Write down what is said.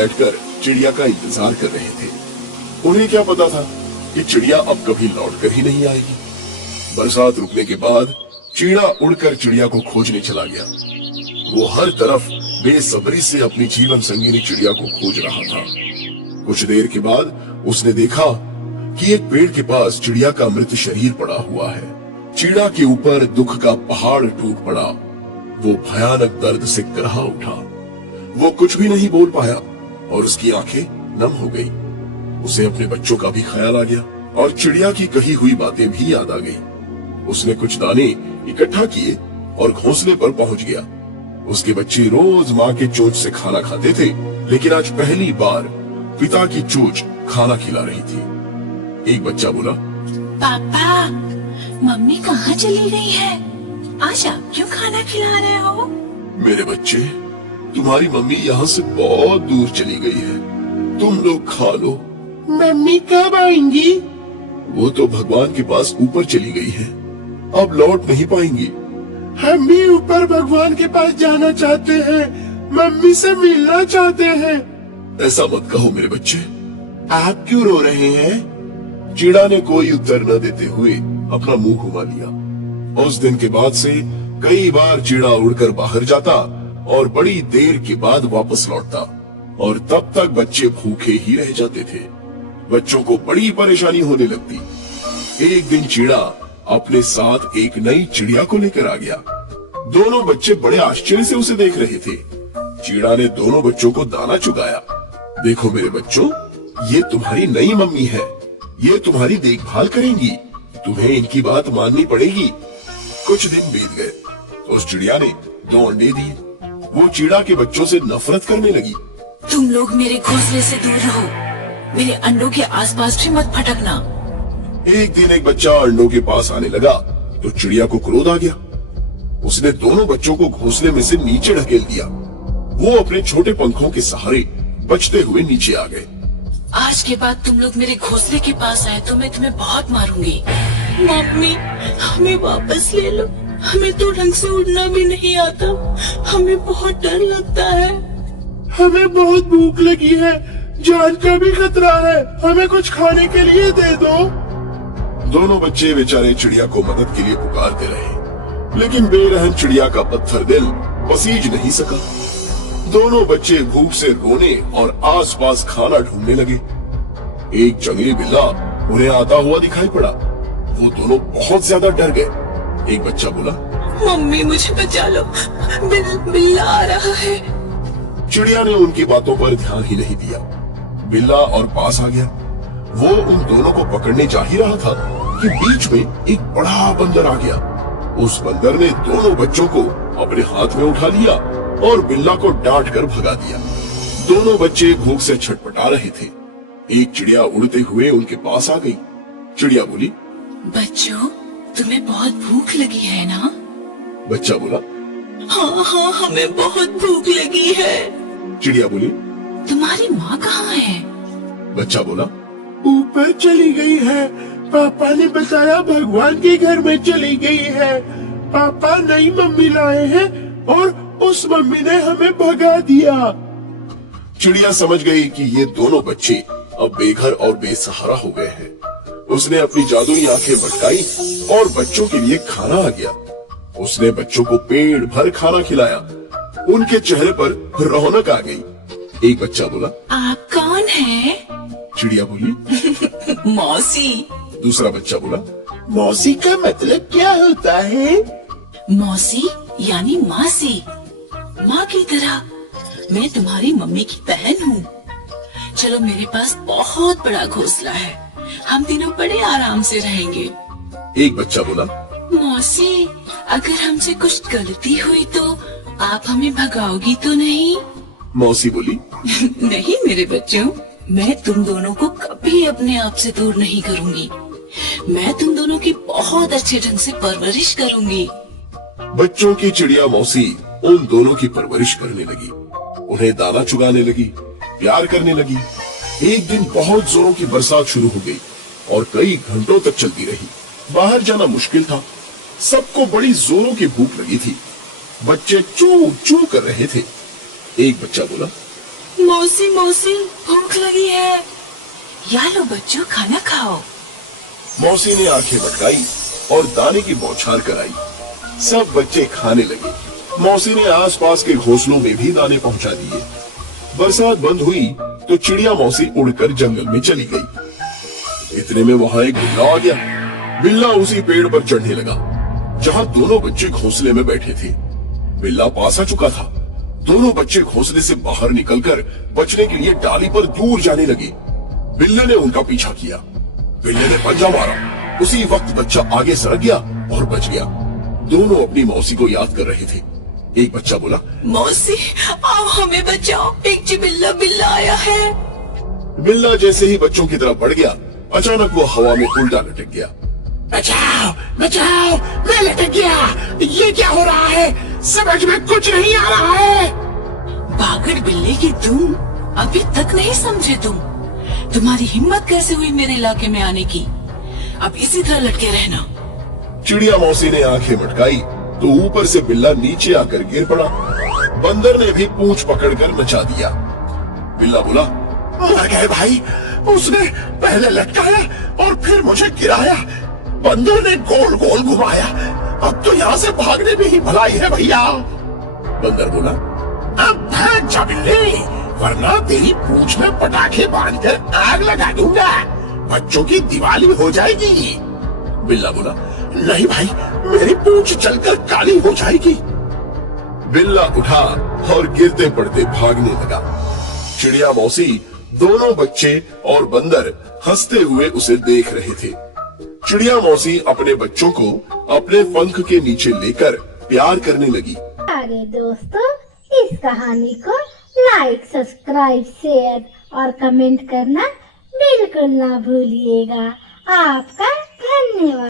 बैठकर चिड़िया का इंतजार कर रहे थे। उन्हें क्या पता था कि चिड़िया अब कभी लौट कर ही नहीं आएगी। बरसात रुकने के बाद चिड़ा उड़कर चिड़िया को खोजने चला गया। वो हर तरफ बेसब्री से अपनी जीवन संगिनी चिड़िया को खोज रहा था। कुछ देर के बाद उसने देखा कि एक पेड़ के पास चिड़िया का मृत शरीर पड़ा हुआ है। चिड़ा के ऊपर दुख का पहाड़ टूट पड़ा। वो भयानक दर्द से कराह उठा। वो कुछ भी नहीं बोल पाया और उसकी आंखें नम हो गई। उसे अपने बच्चों का भी ख्याल आ गया और चिड़िया की कही हुई बातें भी याद आ गई। उसने कुछ दाने इकट्ठा किए और घोंसले पर पहुंच गया। उसके बच्चे रोज माँ के चोंच से खाना खाते थे, लेकिन आज पहली बार पिता की चोंच खाना खिला रही थी। एक बच्चा बोला, पापा, मम्मी कहाँ चली गई है? आज आप क्यों खाना खिला रहे हो? मेरे बच्चे, तुम्हारी मम्मी यहाँ से बहुत दूर चली गई है, तुम लोग खा लो। मम्मी कब आएंगी? वो तो भगवान के पास ऊपर चली गई है, अब लौट नहीं पाएंगी। हम भी ऊपर भगवान के पास जाना चाहते हैं, मम्मी से मिलना चाहते हैं। ऐसा मत कहो मेरे बच्चे। आप क्यों रो रहे हैं? चिड़ा ने कोई उत्तर न देते हुए अपना मुंह घुमा लिया। उस दिन के बाद से कई बार चिड़ा उड़कर बाहर जाता और बड़ी देर के बाद वापस लौटता, और तब तक बच्चे भूखे ही रह जाते थे। बच्चों को बड़ी परेशानी होने लगती। एक दिन चिड़ा अपने साथ एक नई चिड़िया को लेकर आ गया। दोनों बच्चे बड़े आश्चर्य से उसे देख रहे थे। चिड़ा ने दोनों बच्चों को दाना चुगाया। देखो मेरे बच्चों, ये तुम्हारी नई मम्मी है, ये तुम्हारी देखभाल करेंगी, तुम्हें इनकी बात माननी पड़ेगी। कुछ दिन बीत गए। उस चिड़िया ने 2 अंडे दिए। वो चिड़ा के बच्चों से नफरत करने लगी। तुम लोग मेरे घोंसले से दूर रहो, मेरे अंडों के आसपास भी मत भटकना। एक दिन एक बच्चा अंडों के पास आने लगा तो चिड़िया को क्रोध आ गया। उसने दोनों बच्चों को घोंसले में से नीचे ढकेल दिया। वो अपने छोटे पंखों के सहारे बचते हुए नीचे आ गए। आज के बाद तुम लोग मेरे घोंसले के पास आए तो मैं तुम्हें बहुत मारूंगी। मम्मी, हमें वापस ले लो, हमें तो ढंग से उड़ना भी नहीं आता, हमें बहुत डर लगता है। हमें बहुत भूख लगी है, जान का भी खतरा है, हमें कुछ खाने के लिए दे दो। दोनों बच्चे बेचारे चिड़िया को मदद के लिए पुकारते रहे, लेकिन बेरहम चिड़िया का पत्थर दिल पसीज नहीं सका। दोनों बच्चे भूख से रोने और आसपास खाना ढूंढने लगे। एक जंगली बिल्ला उन्हें आता हुआ दिखाई पड़ा। वो दोनों बहुत ज्यादा डर गए। एक बच्चा बोला, मम्मी मुझे बचा लो, बिल्ला आ रहा है। चिड़िया ने उनकी बातों पर ध्यान ही नहीं दिया। बिल्ला और पास आ गया। वो उन दोनों को पकड़ने जा ही रहा था कि बीच में एक बड़ा बंदर आ गया। उस बंदर ने दोनों बच्चों को अपने हाथ में उठा लिया और बिल्ला को डांट कर भगा दिया। दोनों बच्चे भूख से छटपटा रहे थे। एक चिड़िया उड़ते हुए उनके पास आ गई। चिड़िया बोली, बच्चों, तुम्हें बहुत भूख लगी है ना? बच्चा बोला, हाँ हाँ, हमें बहुत भूख लगी है। चिड़िया बोली, तुम्हारी माँ कहाँ है? बच्चा बोला, ऊपर चली गई है, पापा ने बताया भगवान के घर में चली गई है। पापा नई मम्मी लाए हैं और उस मम्मी ने हमें भगा दिया। चिड़िया समझ गई कि ये दोनों बच्चे अब बेघर और बेसहारा हो गए हैं। उसने अपनी जादुई आंखें भटकाई और बच्चों के लिए खाना आ गया। उसने बच्चों को पेट भर खाना खिलाया। उनके चेहरे पर रौनक आ गई। एक बच्चा बोला, आप कौन है? चिड़िया बोली, मौसी। दूसरा बच्चा बोला, मौसी का मतलब क्या होता है? मौसी यानी मासी, माँ की तरह। मैं तुम्हारी मम्मी की बहन हूँ। चलो, मेरे पास बहुत बड़ा घोंसला है, हम तीनों बड़े आराम से रहेंगे। एक बच्चा बोला, मौसी, अगर हमसे कुछ गलती हुई तो आप हमें भगाओगी तो नहीं? मौसी बोली, नहीं मेरे बच्चों, मैं तुम दोनों को कभी अपने आप से दूर नहीं करूंगी। मैं तुम दोनों की बहुत अच्छे ढंग से परवरिश करूंगी। बच्चों की चिड़िया मौसी उन दोनों की परवरिश करने लगी। उन्हें दाना चुगाने लगी, प्यार करने लगी। एक दिन बहुत जोरों की बरसात शुरू हो गई और कई घंटों तक चलती रही। बाहर जाना मुश्किल था। सबको बड़ी जोरों की भूख लगी थी। बच्चे चू चू कर रहे थे। एक बच्चा बोला, मौसी मौसी भूख लगी है। या लो बच्चों खाना खाओ। मौसी ने आंखें मटकाई और दाने की बौछार कराई। सब बच्चे खाने लगे। मौसी ने आसपास के घोंसलों में भी दाने पहुंचा दिए। बरसात बंद हुई तो चिड़िया मौसी उड़कर जंगल में चली गई। इतने में वहां एक बिल्ला आ गया। बिल्ला उसी पेड़ पर चढ़ने लगा जहां दोनों बच्चे घोंसले में बैठे थे। बिल्ला पास आ चुका था। दोनों बच्चे घोंसले से बाहर निकलकर बचने के लिए डाली पर दूर जाने लगे। बिल्ले ने उनका पीछा किया। बिल्ले ने पंजा मारा। उसी वक्त बच्चा आगे सरक गया और बच गया। दोनों अपनी मौसी को याद कर रहे थे। एक बच्चा बोला, मौसी आओ हमें बचाओ, एक चिबिल्ला बिल्ला आया है। बिल्ला जैसे ही बच्चों की तरफ बढ़ गया, अचानक वो हवा में उल्टा लटक गया। बचाओ बचाओ, मैं लटक गया। ये क्या हो रहा है, समझ में कुछ नहीं आ रहा है। बागड़ बिल्ले की तुम अभी तक नहीं समझे। तुम्हारी हिम्मत कैसे हुई मेरे इलाके में आने की। अब इसी तरह लटके रहना। चिड़िया मौसी ने आंखें मटकाई तो ऊपर से बिल्ला नीचे आकर गिर पड़ा। बंदर ने भी पूंछ पकड़कर नचा दिया। बिल्ला बोला, मर गए भाई, उसने पहले लटकाया और फिर मुझे गिराया। बंदर ने गोल गोल घुमाया। अब तो यहाँ से भागने में ही भलाई है भैया। बंदर बोला, अब भाग जा बिल्ली, वरना तेरी पूंछ में पटाखे बांधकर आग लगा दूंगा। बच्चों की दिवाली हो जाएगी। बिल्ला बोला, नहीं भाई, मेरी पूंछ जलकर काली हो जाएगी। बिल्ला उठा और गिरते पड़ते भागने लगा। चिड़िया मौसी, दोनों बच्चे और बंदर हंसते हुए उसे देख रहे थे। चिड़िया मौसी अपने बच्चों को अपने पंख के नीचे लेकर प्यार करने लगी। अरे दोस्तों, इस कहानी को लाइक, सब्सक्राइब, शेयर और कमेंट करना बिल्कुल ना भूलिएगा। आपका धन्यवाद।